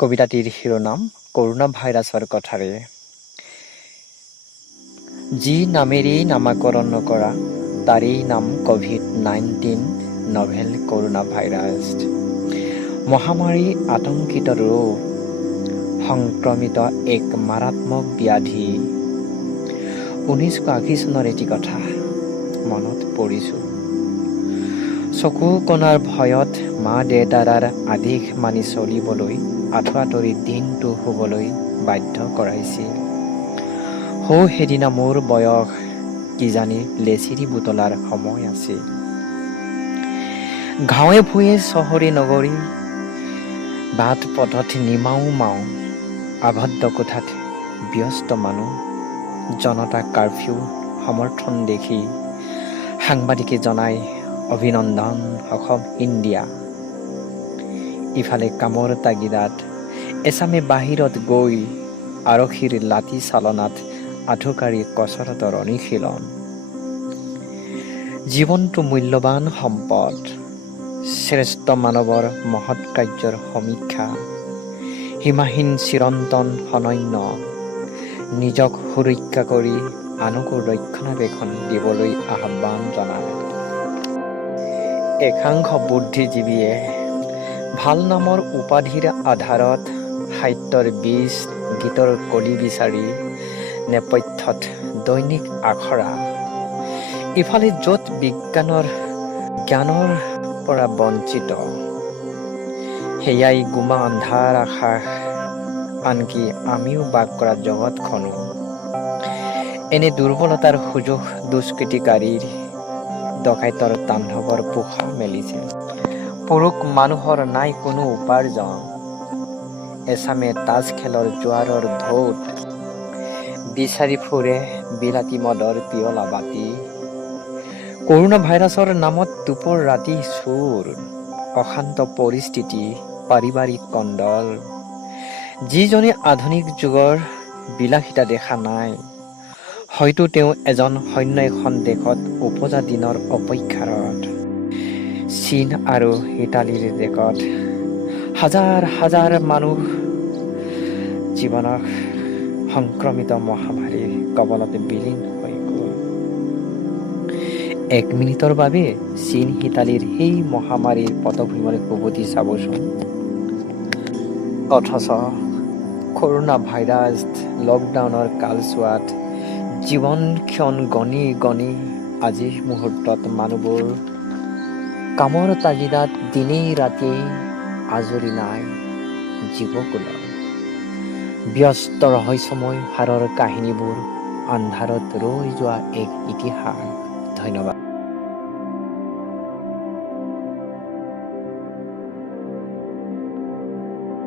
কবিতাটিৰ শিৰোনাম কৰোনা ভাইৰাসেৰ কথাৰে। যি নামেৰই নামাকৰণ কৰা তাৰই নাম কোভিড-19 নভেল কৰোনা ভাইৰাস। মহামাৰী আতংকিত ৰোগ, সংক্ৰমিত এক মাৰাত্মক ব্যাধি। 1980 চনৰ এটি কথা মনত পৰিছোঁ। চকু কণাৰ ভয়ত মা দেউতাৰ আদেশ মানি চলিবলৈ আঁঠুৱা-তৰি দিনটো শুবলৈ বাধ্য কৰাইছিল। সেইদিনা মোৰ বয়স কিজানি লেচিৰি বুটলাৰ সময় আছিল। গাঁৱে ভূঞে চহৰে নগৰী বাট পথত নিমাও মাও আবদ্ধ কোঠাত ব্যস্ত মানুহ। জনতা কাৰফিউ সমৰ্থন দেখি সাংবাদিকে জনাই অভিনন্দন অসম ইণ্ডিয়া। ইফালে কামৰ তাগিদাত এচামে বাহিৰত গৈ আৰক্ষীৰ লাঠি চালনাত আঁঠুকাঢ়ি কচৰতৰ অনুশীলন। জীৱনটো মূল্যৱান সম্পদ, শ্ৰেষ্ঠ মানৱৰ মহৎ কাৰ্যৰ সমীক্ষা, সীমাহীন চিৰন্তন সনন্য, নিজক সুৰক্ষা কৰি আনকো ৰক্ষণাবেক্ষণ দিবলৈ আহ্বান জনায়। একাংশ বুদ্ধিজীৱীয়ে ভাল নামৰ উপাধিৰ আধাৰত সাহিত্যৰ বীজ গীতৰ কলি বিচাৰি নেপথ্যত দৈনিক আখৰা। ইফালে য'ত বিজ্ঞানৰ জ্ঞানৰ পৰা বঞ্চিত, সেয়াই গোমা আন্ধাৰ আকাশ, আনকি আমিও বাস কৰা জগতখনো এনে দুৰ্বলতাৰ সুযোগ দুষ্কৃতিকাৰীৰ ডকাইতৰ তাণ্ডৱৰ পোখা মেলিছে। পুৰুষ মানুহৰ নাই কোনো উপাৰ্জন, এচামে তাজ খেলৰ জোৱাৰৰ ঢৌত বিচাৰি ফুৰে বিলাতী মদৰ পিয়লা বাতি। কৰোনা ভাইৰাছৰ নামত দুপৰ ৰাতি চোৰ, অশান্ত পৰিস্থিতি, পাৰিবাৰিক কণ্ডল। যিজনে আধুনিক যুগৰ বিলাসিতা দেখা নাই, হয়তো তেওঁ এজন সৈন্য এখন দেশত উপজা দিনৰ অপেক্ষাৰত। চীন আৰু ইটালীৰ দেশত হাজাৰ হাজাৰ মানুহ জীৱনক সংক্ৰমিত মহামাৰীৰ কবলত বিলীন হৈ গ'ল। 1 মিনিটৰ বাবে চীন ইটালীৰ সেই মহামাৰীৰ পটভূমিলৈ উভতি চাবচোন। অথচ কৰোনা ভাইৰাছ লকডাউনৰ কালছোৱাত জীৱন ক্ষণ গণি গণি আজিৰ মুহূৰ্তত মানুহবোৰ কামৰ তাগিদাত দিনেই ৰাতিয়েই আজৰি নাই জীৱকুলৰ। ব্যস্ত ৰহস্যময় হাৰৰ কাহিনীবোৰ আন্ধাৰত ৰৈ যোৱা এক ইতিহাস। ধন্যবাদ।